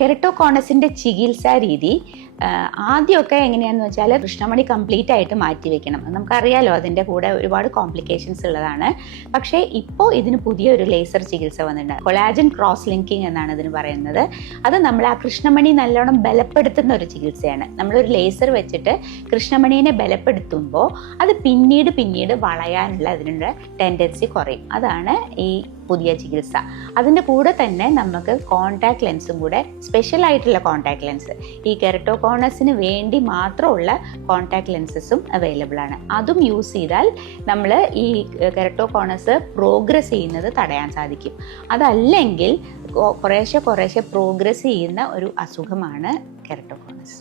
കെരട്ടോകോണസിൻ്റെ ചികിത്സാ രീതി ആദ്യമൊക്കെ എങ്ങനെയാണെന്ന് വെച്ചാൽ കൃഷ്ണമണി കംപ്ലീറ്റ് ആയിട്ട് മാറ്റി വെക്കണം. നമുക്കറിയാലോ അതിൻ്റെ കൂടെ ഒരുപാട് കോംപ്ലിക്കേഷൻസ് ഉള്ളതാണ്. പക്ഷേ ഇപ്പോൾ ഇതിന് പുതിയൊരു ലേസർ ചികിത്സ വന്നിട്ടുണ്ട്. കൊളാജൻ ക്രോസ് ലിങ്കിങ് എന്നാണ് ഇതിന് പറയുന്നത്. അത് നമ്മൾ ആ കൃഷ്ണമണി നല്ലോണം ബലപ്പെടുത്തുന്ന ഒരു ചികിത്സയാണ്. നമ്മളൊരു ലേസർ വെച്ചിട്ട് കൃഷ്ണമണീനെ ബലപ്പെടുത്തുമ്പോൾ അത് പിന്നീട് വളയാനുള്ള അതിനുള്ള ടെൻഡൻസി കുറയും. അതാണ് ഈ പുതിയ ചികിത്സ. അതിൻ്റെ കൂടെ തന്നെ നമുക്ക് കോൺടാക്ട് ലെൻസും കൂടെ, സ്പെഷ്യൽ ആയിട്ടുള്ള കോൺടാക്ട് ലെൻസ്, ഈ കെരട്ടോകോണസിന് വേണ്ടി മാത്രമുള്ള കോൺടാക്ട് ലെൻസസും അവൈലബിൾ ആണ്. അതും യൂസ് ചെയ്താൽ നമ്മൾ ഈ കെരട്ടോകോണസ് പ്രോഗ്രസ് ചെയ്യുന്നത് തടയാൻ സാധിക്കും. അതല്ലെങ്കിൽ കുറേശ്ശെ പ്രോഗ്രസ് ചെയ്യുന്ന ഒരു അസുഖമാണ് കെരട്ടോകോണസ്.